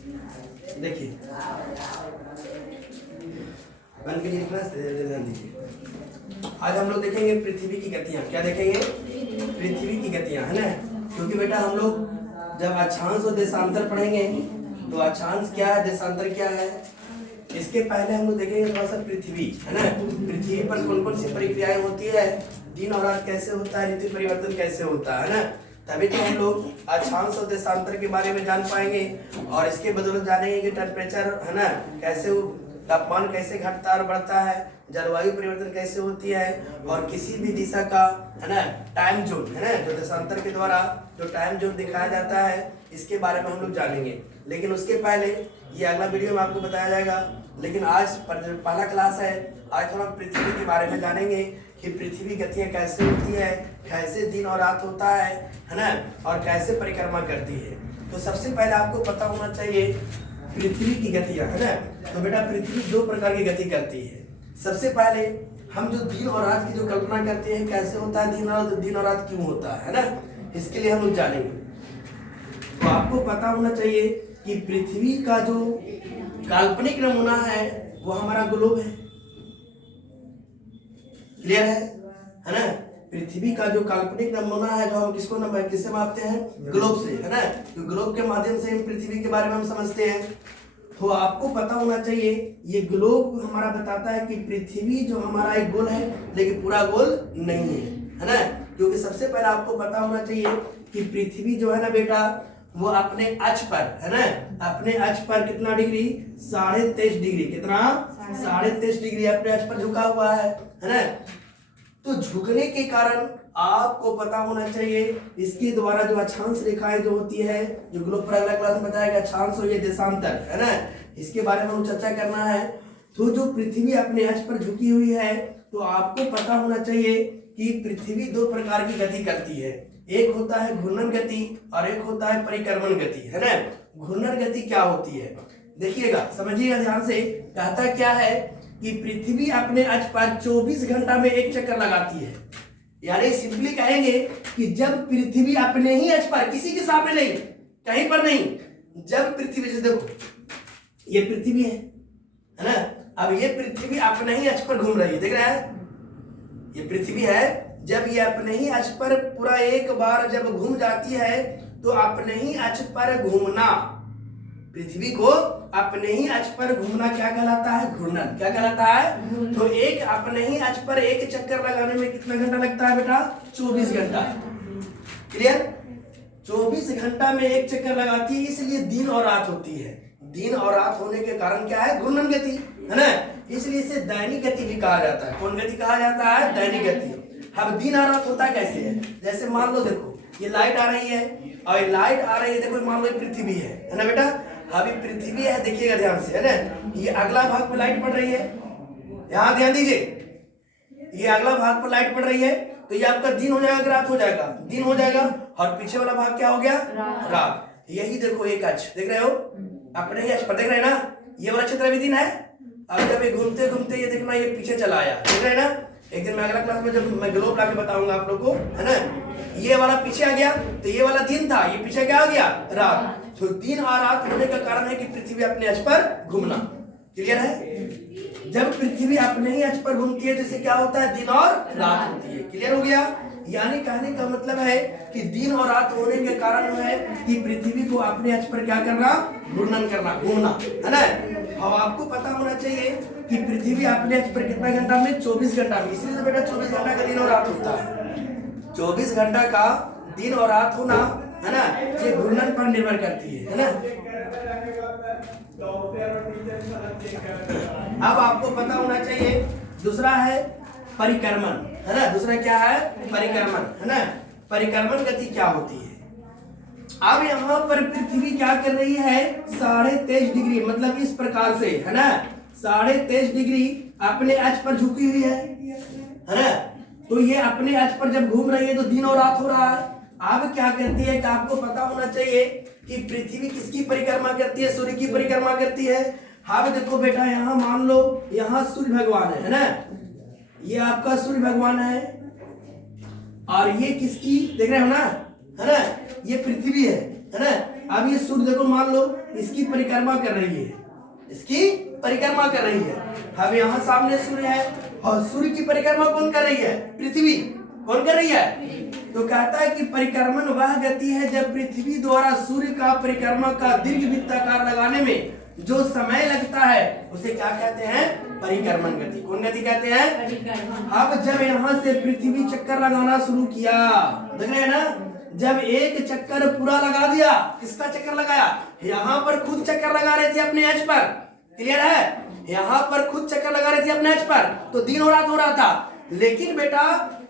देखिए बन के लिखना ध्यान दीजिए। आज हम लोग देखेंगे पृथ्वी की गतियाँ। क्या देखेंगे? पृथ्वी की गतियाँ, है ना। क्योंकि बेटा हम लोग जब अक्षांश और देशांतर पढ़ेंगे तो अक्षांश क्या है, देशांतर क्या है, इसके पहले हम लोग देखेंगे थोड़ा सा पृथ्वी, है ना। पृथ्वी पर कौन कौन सी प्रक्रियाएं होती है, दिन और रात कैसे होता है, ऋतु परिवर्तन कैसे होता है ना। तभी तो हम लोग अक्षांश और देशांतर के बारे में जान पाएंगे और इसके बदौलत जानेंगे कि टेम्परेचर, है ना, कैसे तापमान कैसे घटता और बढ़ता है, जलवायु परिवर्तन कैसे होती है, और किसी भी दिशा का, है ना, टाइम जोन, है ना, जो देशांतर के द्वारा जो टाइम जोन दिखाया जाता है, इसके बारे में हम लोग जानेंगे। लेकिन उसके पहले ये अगला वीडियो में आपको बताया जाएगा। लेकिन आज पहला क्लास है, आज थोड़ा पृथ्वी के बारे में जानेंगे कि पृथ्वी गतियाँ कैसे होती है, कैसे दिन और रात होता है ना, और कैसे परिक्रमा करती है। तो सबसे पहले आपको पता होना चाहिए पृथ्वी की गतियाँ, है ना। तो बेटा पृथ्वी दो प्रकार की गति करती है। सबसे पहले हम जो दिन और रात की जो कल्पना करते हैं, कैसे होता है दिन और रात क्यों होता है ना, इसके लिए हम लोग जानेंगे। तो आपको पता होना चाहिए कि पृथ्वी का जो काल्पनिक नमूना है वो हमारा ग्लोब है। क्लियर है ना। पृथ्वी का जो काल्पनिक नमूना है, जो हम किससे मापते हैं? ग्लोब से, है ना। तो ग्लोब के माध्यम से हम पृथ्वी के बारे में हम समझते हैं। तो आपको पता होना चाहिए ये ग्लोब हमारा बताता है कि पृथ्वी जो हमारा एक गोल है, लेकिन पूरा गोल नहीं है ना। क्योंकि सबसे पहले आपको पता होना चाहिए कि पृथ्वी जो है ना बेटा, वो अपने अक्ष पर, है ना, अपने अक्ष पर कितना डिग्री? 23.5 डिग्री। कितना? 23.5 डिग्री अपने अक्ष पर झुका हुआ है ना। तो झुकने के कारण आपको पता होना चाहिए इसके द्वारा जो अक्षांश रेखाएं जो होती है, जो ग्लोब पर अगला क्लास में बताएगा, अक्षांश और ये देशांतर, है ना, इसके बारे में हम चर्चा करना है। तो जो पृथ्वी अपने अक्ष पर झुकी हुई है, तो आपको पता होना चाहिए कि पृथ्वी दो प्रकार की गति करती है। एक होता है घूर्णन गति और एक होता है परिक्रमण गति, है ना। घूर्णन गति क्या होती है? देखिएगा, समझिएगा ध्यान से। कहता क्या है कि पृथ्वी अपने अक्ष पर 24 घंटा में एक चक्कर लगाती है। यानी सिंपली कहेंगे कि जब पृथ्वी अपने ही अक्ष पर, किसी के सामने नहीं, कहीं पर नहीं, जब पृथ्वी, जैसे देखो ये पृथ्वी है ना, अब ये पृथ्वी अपने ही अक्ष पर घूम रही है, देख रहा है, ये पृथ्वी है। जब ये अपने ही अक्ष पर पूरा एक बार जब घूम जाती है, तो अपने ही अक्ष पर घूमना, पृथ्वी को अपने ही अक्ष पर घूमना क्या कहलाता है? घूर्णन। क्या कहलाता है? तो एक अपने ही अक्ष पर एक चक्कर लगाने में कितना घंटा लगता है बेटा? 24 घंटा। क्लियर? 24 घंटा में एक चक्कर लगाती है, इसलिए दिन और रात होती है। दिन और रात होने के कारण क्या है? घूर्णन गति, है ना। इसलिए इसे दैनिक गति भी कहा जाता है। कौन गति कहा जाता है? दैनिक गति। अब दिन और रात होता कैसे है? जैसे मान लो, देखो ये लाइट आ रही है और लाइट आ रही है, देखो मान लो पृथ्वी है ना बेटा। अभी पृथ्वी है, देखिएगा ध्यान से, है ना। ये अगला भाग पर लाइट पड़ रही है, यहाँ ध्यान दीजिए, ये अगला भाग पर लाइट पड़ रही है, तो ये आपका दिन हो जाएगा, रात हो जाएगा? दिन हो जाएगा। और पीछे वाला भाग क्या हो गया? रात। यही देखो एक अक्ष देख रहे हो, अपने ही अक्ष पर देख रहे हैं ना, ये वाला क्षेत्र भी दिन है। अब जब ये घूमते घूमते ये देखना ये पीछे चला आया, देख रहे हैं ना। एक दिन मैं अगला क्लास में जब मैं ग्लोब लाके बताऊंगा आप लोग को, है ना। ये वाला पीछे आ गया, तो ये वाला दिन था, ये पीछे क्या आ गया? रात। तो दिन और रात होने का कारण है कि पृथ्वी अपने अक्ष पर घूमना। क्लियर है? जब पृथ्वी अपने ही अक्ष पर घूमती है तो इसे क्या होता है? दिन और रात होती है। क्लियर हो गया? यानी कहने का मतलब है कि दिन और रात होने के कारण है कि पृथ्वी को अपने अक्ष पर क्या करना? घूर्णन करना, घूमना, है ना। और आपको पता होना चाहिए कि पृथ्वी अपने अक्ष पर कितना घंटा में? 24 घंटा में। इसलिए तो बेटा 24 घंटा का दिन और रात होता है। 24 घंटा का दिन और रात होना, है ना, ये घूर्णन पर निर्भर करती है ना। अब आपको पता होना चाहिए दूसरा है परिक्रमण, है ना। दूसरा क्या है? परिक्रमण, है ना। परिक्रमण गति क्या होती है? अब यहाँ पर पृथ्वी क्या कर रही है? 23.5 डिग्री, मतलब इस प्रकार से, है ना, 23.5 डिग्री अपने अक्ष पर झुकी हुई है ना। तो ये अपने अक्ष पर जब घूम रही है तो दिन और रात हो रहा है। अब क्या करती है कि आपको पता होना चाहिए कि पृथ्वी किसकी परिक्रमा करती है? सूर्य की परिक्रमा करती है। अब देखो बेटा, यहाँ मान लो यहाँ सूर्य भगवान है ना, ये आपका सूर्य भगवान है, और ये किसकी देख रहे हो ना, है ना, ये पृथ्वी है ना। अब ये सूर्य देखो, मान लो इसकी परिक्रमा कर रही है, इसकी परिक्रमा कर रही है। अब यहाँ सामने सूर्य है और सूर्य की परिक्रमा कौन कर रही है? पृथ्वी। कौन कर रही है? तो कहता है कि परिक्रमण वह गति है जब पृथ्वी द्वारा सूर्य का परिक्रमा का दीर्घ वृत्ताकार लगाने में जो समय लगता है उसे क्या कहते हैं? परिक्रमण गति। कौन गति कहते हैं? अब जब यहाँ से पृथ्वी चक्कर लगाना शुरू किया, देख रहे हैं ना, जब एक चक्कर पूरा लगा दिया, किसका चक्कर लगाया? यहाँ पर खुद चक्कर लगा रहे थे अपने एज पर, क्लियर है? यहाँ पर खुद चक्कर लगा रहे थे अपने एज पर, तो दिन और रात हो रहा था। लेकिन बेटा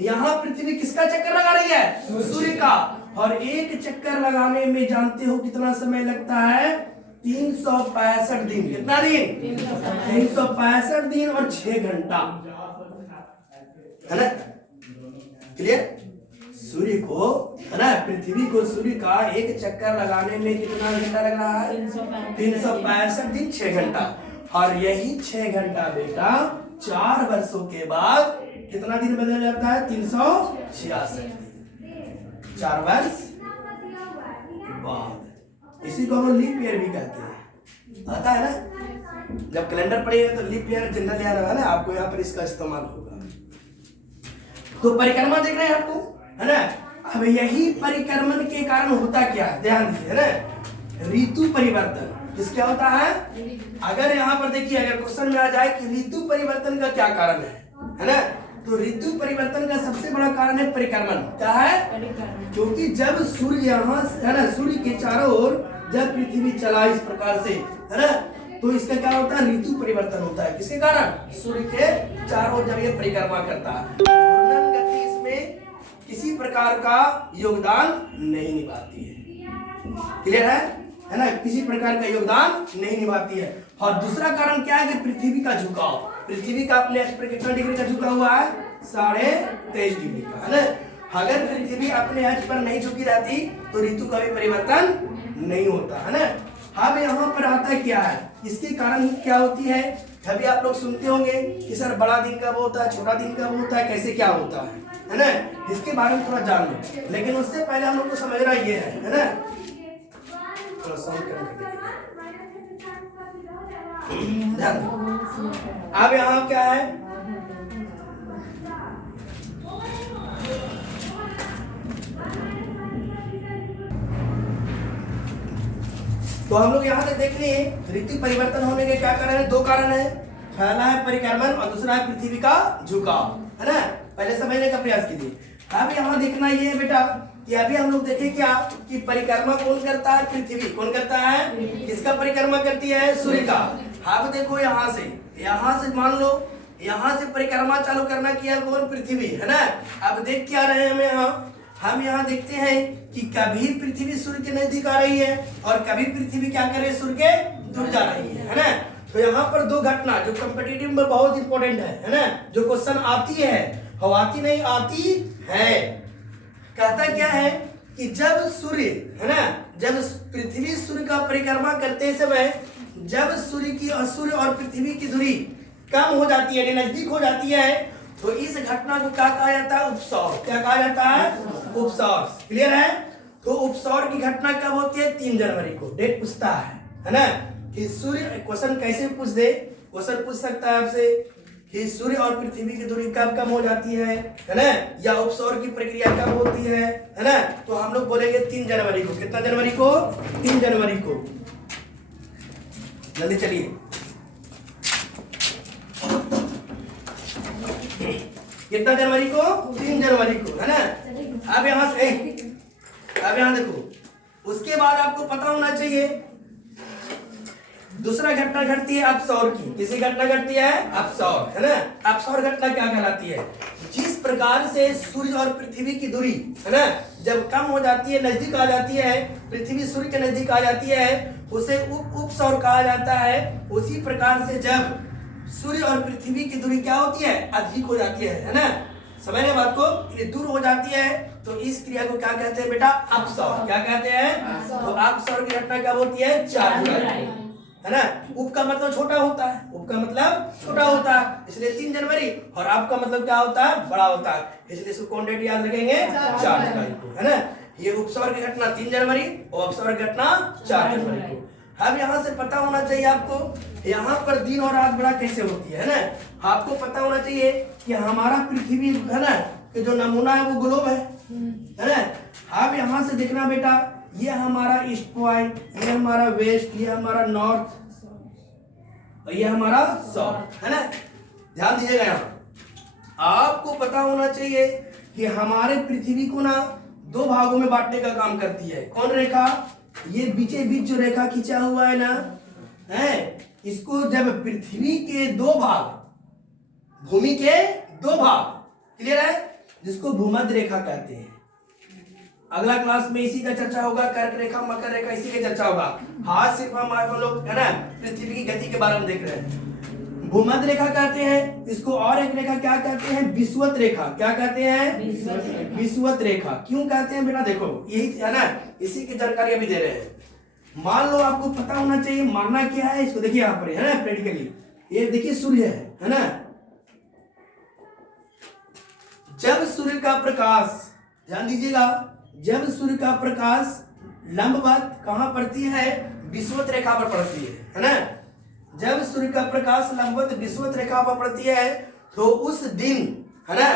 यहाँ पृथ्वी किसका चक्कर लगा रही है? सूर्य का। और एक चक्कर लगाने में जानते हो कितना समय लगता है? 365 दिन। कितना दिन? 365 दिन और 6 घंटा, है ना? क्लियर? सूर्य को, है ना, पृथ्वी को सूर्य का एक चक्कर लगाने में कितना घंटा लग रहा है? 365 दिन 6 घंटा। और यही 6 घंटा बेटा 4 वर्षों के बाद कितना दिन बदल जाता है? 366 दिन। 4 वर्ष बाद। इसी को हम लीप ईयर भी कहते हैं, आता है ना? जब कैलेंडर पढ़ेगा तो लीप ईयर जनरल याद है ना, आपको यहाँ पर इसका इस्तेमाल होगा। तो परिक्रमा देख रहे हैं आपको, है ना? अब यही परिक्रमण के कारण होता क्या है? ध्यान दीजिए, है ना, ऋतु परिवर्तन। किसका होता है? अगर यहाँ पर देखिए, अगर क्वेश्चन में आ जाए कि ऋतु परिवर्तन का क्या कारण है ना, तो ऋतु परिवर्तन का सबसे बड़ा कारण है परिक्रमण। क्या है? क्योंकि जब सूर्य यहाँ, है ना, सूर्य के चारों ओर जब पृथ्वी चला इस प्रकार से, है ना, तो इसका क्या होता है? ऋतु परिवर्तन होता है। किसके कारण? सूर्य के चारों ओर जब ये परिक्रमा करता है। घूर्णन गति इसमें किसी प्रकार का योगदान नहीं निभाती है। क्लियर है ना? किसी प्रकार का योगदान नहीं निभाती है। और दूसरा कारण क्या है? कि पृथ्वी का झुकाव। पृथ्वी का अपने एक्स पर कितना डिग्री का झुका हुआ है? 23.5 डिग्री का, है ना? अगर पृथ्वी अपने एक्स पर नहीं झुकी रहती तो ऋतु का भी परिवर्तन नहीं होता, है ना? अब यहाँ पर आता है क्या है? इसके कारण क्या होती है? अभी आप लोग सुनते होंगे कि सर बड़ा दिन कब होता है, छोटा दिन कब होता है, कैसे क्या होता है ना? इसके बारे में थोड़ा जान लो। लेकिन उससे पहले हम लोग को समझना ये है ना? थोड़ा साउंड करने ध्यान दो। अब यहाँ क्या है? तो हम लोग यहाँ से देख लिए ऋतु परिवर्तन होने के क्या कारण है? 2 कारण है। पहला है परिक्रमण और दूसरा है पृथ्वी का झुकाव, है ना? पहले समझने का प्रयास कीजिए। अब यहाँ देखना ये है बेटा कि अभी हम लोग देखें क्या कि परिक्रमा कौन करता है? पृथ्वी। कौन करता है? किसका परिक्रमा करती है? सूर्य का। अब देखो यहाँ से मान लो यहाँ से परिक्रमा चालू करना किया कौन? पृथ्वी, है ना? अब देख क्या रहे हैं हम यहाँ देखते हैं कि कभी पृथ्वी सूर्य के नजदीक आ रही है और कभी पृथ्वी क्या करे? सूर्य के दूर जा रही है ना? तो यहाँ पर 2 घटना जो कॉम्पिटिटिव में बहुत इंपॉर्टेंट है ना? जो क्वेश्चन आती है, आती नहीं आती है। कहता क्या है कि जब सूर्य, है ना, जब पृथ्वी सूर्य का परिक्रमा करते समय जब सूर्य और पृथ्वी की दूरी कम हो जाती है, नजदीक हो जाती है, तो इस घटना को क्या कहा जाता है? उपसौर। क्या कहा जाता है? उपसौर। क्लियर है? तो उपसौर की घटना कब होती है? 3 जनवरी को। डेट पूछता है ना? कि सूर्य, क्वेश्चन कैसे पूछ दे? क्वेश्चन पूछ सकता है आपसे कि सूर्य और पृथ्वी की दूरी कब कम हो जाती है ना? या उपसौर की प्रक्रिया कब होती है ना? तो हम लोग बोलेंगे 3 जनवरी को। कितना जनवरी को? 3 जनवरी को। जल्दी चलिए। कितना जनवरी को? 3 जनवरी को, है ना? अब यहाँ से अब यहाँ देखो, उसके बाद आपको पता होना चाहिए दूसरा घटना घटती है अपसौर की। किसी घटना घटती है? अपसौर, है ना? अपसौर घटना क्या कहलाती है? जिस प्रकार से सूर्य और पृथ्वी की दूरी, है ना, जब कम हो जाती है, नजदीक आ जाती है, पृथ्वी सूर्य के नजदीक आ जाती है, उसे उपसौर कहा जाता है। उसी प्रकार से जब सूर्य और पृथ्वी की दूरी क्या होती है? अधिक हो जाती है ना? समझ रहे बात को? दूर हो जाती है तो इस क्रिया को क्या कहते हैं बेटा? अपसौर। क्या कहते हैं? तो अपसौर की घटना कब होती है? 4 जुलाई, है ना? उप का मतलब छोटा होता है, उप का मतलब छोटा होता है, इसलिए 3 जनवरी। और आप का मतलब क्या होता है? बड़ा होता है, इसलिए इसको कौन डेट याद रखेंगे? 4 जुलाई को, है ना? ये उपसर्ग घटना 3 जनवरी और अपसर्ग घटना 4 जनवरी को। अब यहाँ से पता होना चाहिए आपको यहाँ पर दिन और रात बड़ा कैसे होती है ना। आपको पता होना चाहिए कि हमारा पृथ्वी है ना कि जो नमूना है वो ग्लोब है ना। अब यहाँ से देखना बेटा, ये हमारा ईस्ट पॉइंट, ये हमारा वेस्ट, ये हमारा नॉर्थ और ये हमारा साउथ है ना। ध्यान दीजिएगा, यहाँ आपको पता होना चाहिए कि हमारे पृथ्वी को ना 2 भागों में बांटने का काम करती है। कौन रेखा? ये बीचे बीच जो रेखा खींचा हुआ है ना, है इसको जब पृथ्वी के 2 भाग, भूमि के 2 भाग, क्लियर है, जिसको भूमध्य रेखा कहते हैं। अगला क्लास में इसी का चर्चा होगा, कर्क रेखा, मकर रेखा, इसी की चर्चा होगा। आज सिर्फ हम लोग है ना पृथ्वी की गति के बारे में देख रहे हैं। भूमध्य रेखा कहते हैं इसको, और एक रेखा क्या कहते हैं? विषुवत रेखा। क्या कहते हैं? विषुवत रेखा। क्यों कहते हैं बेटा? देखो यही है ना, इसी की जानकारी अभी दे रहे हैं। मान लो आपको पता होना चाहिए, मानना क्या है इसको, देखिए यहाँ पर है ना प्रैक्टिकली, ये देखिए सूर्य है ना। जब सूर्य का प्रकाश, ध्यान दीजिएगा, जब सूर्य का प्रकाश लंबवत कहां पड़ती है? विषुवत रेखा पर पड़ती है ना। जब सूर्य का प्रकाश लंबवत विषुवत रेखा पर पड़ती है तो उस दिन है ना,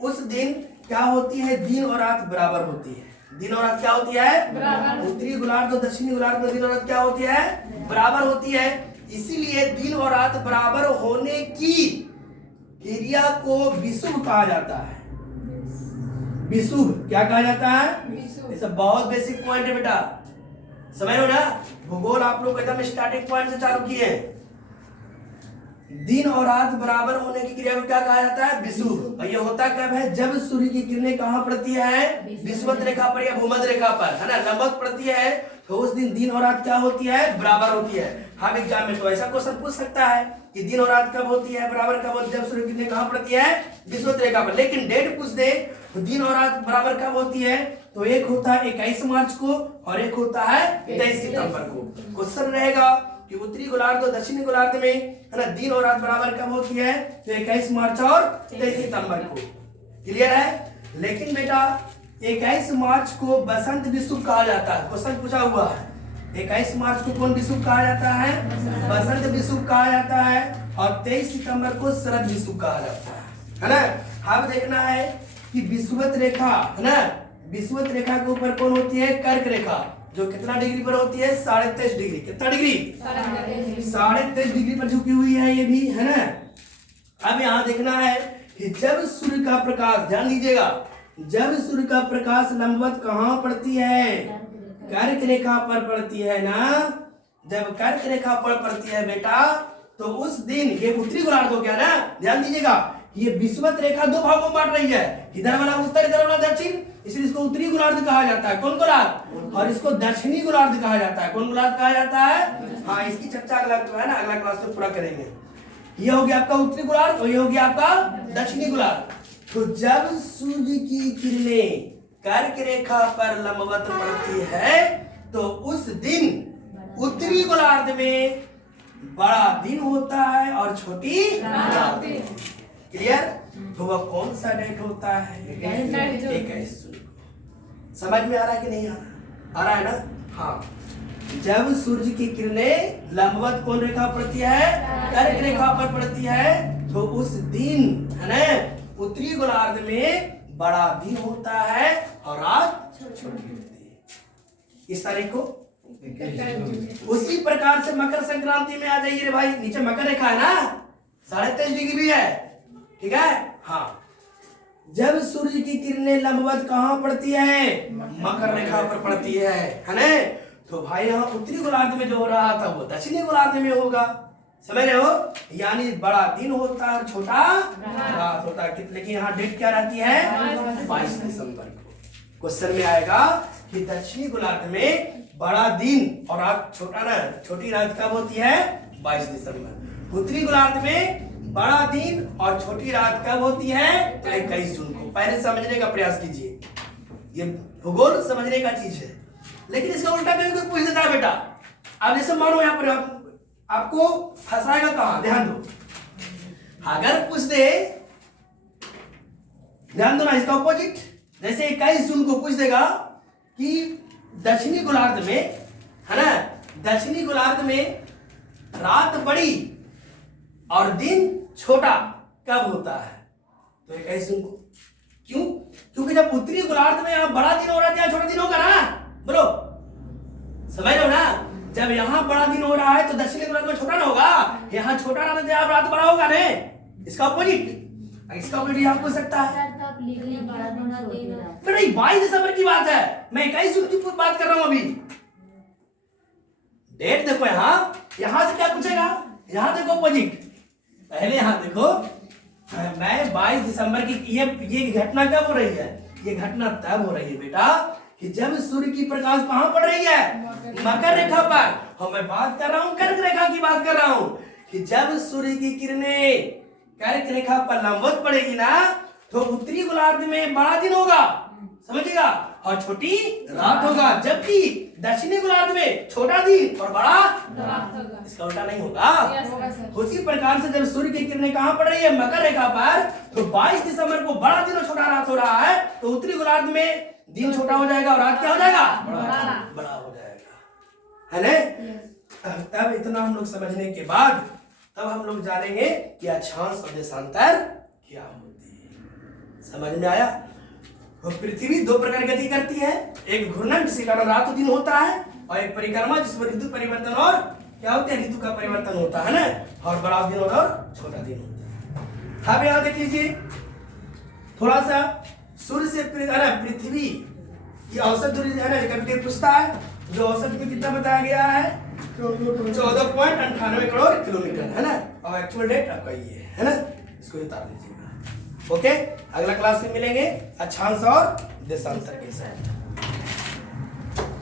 उस दिन क्या होती है? दिन और रात बराबर होती है। दिन और रात क्या होती है? उत्तरी गोलार्ध और दक्षिणी गोलार्ध में दिन और रात क्या होती है? बराबर होती है। इसीलिए दिन और रात बराबर होने की क्रिया को विषुव कहा जाता है। विषुव क्या कहा जाता है? ये सब बहुत बेसिक पॉइंट है बेटा, समझ लो ना। भूगोल आप लोग एकदम स्टार्टिंग पॉइंट से चालू किए। दिन और रात बराबर होने की क्रिया को क्या कहा जाता है? विषुव। और ये होता कब है? जब सूर्य की किरणें कहां पड़ती है? विषुवत रेखा पर या भूमध्य रेखा पर, है ना, लंबवत पड़ती है, तो उस दिन और रात क्या होती है? बराबर होती है। हम एग्जाम में तो ऐसा क्वेश्चन पूछ सकता है कि दिन और रात कब होती है बराबर, कब होती है? जब सूर्य की किरणें कहां पड़ती है? विषुवत रेखा पर। लेकिन डेट पूछ दे तो दिन और रात बराबर कब होती है? तो एक होता है 21 मार्च को और एक होता है 23 सितंबर को। क्वेश्चन रहेगा कि उत्तरी गोलार्ध और दक्षिणी गोलार्ध में है ना दिन और रात बराबर कब होती है? तो 21 मार्च और 23 सितंबर को। क्लियर है? लेकिन बेटा 21 मार्च को बसंत विषुव कहा जाता है। क्वेश्चन पूछा हुआ है 21 मार्च को कौन विषुव कहा जाता है? बसंत विषुव कहा जाता है। और 23 सितंबर को शरद विषुव कहा जाता है ना। अब देखना है कि विषुवत रेखा है ना, विषुवत रेखा के ऊपर कौन होती है? कर्क रेखा, जो कितना डिग्री पर होती है? 23.5 डिग्री। कितना डिग्री? 23.5 डिग्री पर झुकी हुई है ये भी, है ना। अब यहाँ देखना है कि जब सूर्य का प्रकाश, ध्यान दीजिएगा, जब सूर्य का प्रकाश लंबवत कहां पड़ती है? कर्क रेखा पर पड़ती है ना। जब कर्क रेखा पर पड़ती है बेटा तो उस दिन, ये उत्तरी गोलार्ध हो गया ना, ध्यान दीजिएगा, ये विषुवत रेखा 2 भागों में बांट रही है, इधर वाला उत्तर, इधर वाला दक्षिण, इसलिए इसको उत्तरी गोलार्ध कहा जाता है। कौन गोलार्ध? और इसको दक्षिणी गोलार्ध कहा जाता है। कौन गोलार्ध कहा जाता है? हाँ, इसकी चर्चा अगला है ना, अगला क्लास में पूरा करेंगे। ये हो गया आपका उत्तरी गोलार्ध और ये हो गया आपका दक्षिणी गोलार्ध। तो जब सूर्य की किरणें कर्क रेखा पर लंबवत पड़ती है तो उस दिन उत्तरी गोलार्ध में बड़ा दिन होता है और छोटी रात। क्लियर? तो वह कौन सा डेट होता है? 21 जून। समझ में आ रहा है कि नहीं आ रहा? आ रहा है ना? हाँ, जब सूर्य की किरणें लंबवत कौन रेखा पड़ती है? कर्क रेखा पर पड़ती है तो उस दिन है ना उत्तरी गोलार्ध में बड़ा दिन होता है और रात छोटी होती है। इस तारीख को उसी प्रकार से मकर संक्रांति में आ जाइए रे भाई, नीचे मकर रेखा है ना, 23.5 डिग्री भी है, ठीक है। हाँ, जब सूर्य की किरणें लंबवत कहां पड़ती है? मकर रेखा पर पड़ती है ना। तो भाई यहाँ उत्तरी गोलार्ध में जो हो रहा था वो दक्षिणी गोलार्ध में होगा, समझ रहे हो? यानी बड़ा दिन होता है, छोटा रात होता है। लेकिन यहाँ डेट क्या रहती है? 22 दिसंबर को। क्वेश्चन में आएगा कि दक्षिणी गोलार्ध में बड़ा दिन और रात छोटा ना, छोटी रात कब होती है? 22 दिसंबर। उत्तरी गोलार्ध में बड़ा दिन और छोटी रात कब होती है? तो 21 जून को। पहले समझने का प्रयास कीजिए, ये भूगोल समझने का चीज है। लेकिन इसका उल्टा कभी कोई पूछ देता है बेटा, अब जैसे मानो यहाँ पर आपको फंसाएगा कहां? ध्यान दो, अगर पूछ दे, ध्यान दो ना, इसका ऑपोजिट, जैसे 21 जून को पूछ देगा कि दक्षिणी गोलार्ध में, है ना, दक्षिणी गोलार्ध में रात बड़ी और दिन छोटा कब होता है? तो ये कैसे सुनको क्यों? क्योंकि जब उत्तरी गोलार्ध में यहाँ बड़ा दिन हो रहा है, यहाँ छोटा दिन होगा ना, बोलो, समझ रहे हो ना? जब यहाँ बड़ा दिन हो रहा है तो दक्षिणी गोलार्ध में छोटा ना होगा, यहाँ छोटा ना, तो यहाँ रात बड़ा होगा ने, इसका अपोजिट, इसका अपोजिट यहाँ हो सकता है। नहीं, 22 दिसंबर की बात है, मैं 21 जून की बात कर रहा हूँ अभी। डेट देखो, यहाँ से क्या पूछेगा, यहाँ देखो अपोजिट, पहले यहाँ देखो, मैं 22 दिसंबर की ये घटना कब हो रही है? ये घटना तब हो रही है बेटा कि जब सूर्य की प्रकाश कहाँ पड़ रही है? मकर रेखा पर। और मैं बात कर रहा हूँ कर्क रेखा की बात कर रहा हूँ कि जब सूर्य की किरणें कर्क रेखा पर लंबवत पड़ेगी ना, तो उत्तरी गोलार्ध में बड़ा दिन होगा, समझिएगा, और छोटी रात होगा, जबकि दक्षिणी गोलार्ध में छोटा दिन और बड़ा रात। इसका उल्टा नहीं होगा। उसी प्रकार से जब सूर्य की किरणें कहां पड़ रही है? मकर रेखा पर, तो 22 दिसंबर को बड़ा दिन और छोटा रात हो रहा है, तो उत्तरी गोलार्ध में दिन छोटा हो जाएगा और रात क्या हो जाएगा? बड़ा हो जाएगा, है ना? तब इतना हम लोग समझने के बाद तब हम लोग जानेंगे कि अक्षांश और देशांतर क्या होती है। समझ में आया? तो पृथ्वी दो प्रकार की गति करती है, एक घूर्णन जिसके कारण रात दिन होता है, और एक परिक्रमा जिसमें ऋतु परिवर्तन और क्या होता है? ऋतु का परिवर्तन होता है ना, और बड़ा दिन होता है और छोटा दिन होता है। अब यहाँ देख लीजिए थोड़ा सा, सूर्य से पृथ्वी की औसत दूरी है ना, कभी पूछता है, जो औसत में कितना बताया गया है? 14.98 करोड़ किलोमीटर, है ना, और एक्चुअल डेट आपका ये है ना, इसको उतार लीजिएगा। ओके, अगला क्लास में मिलेंगे अक्षांश और देशांतर के साथ।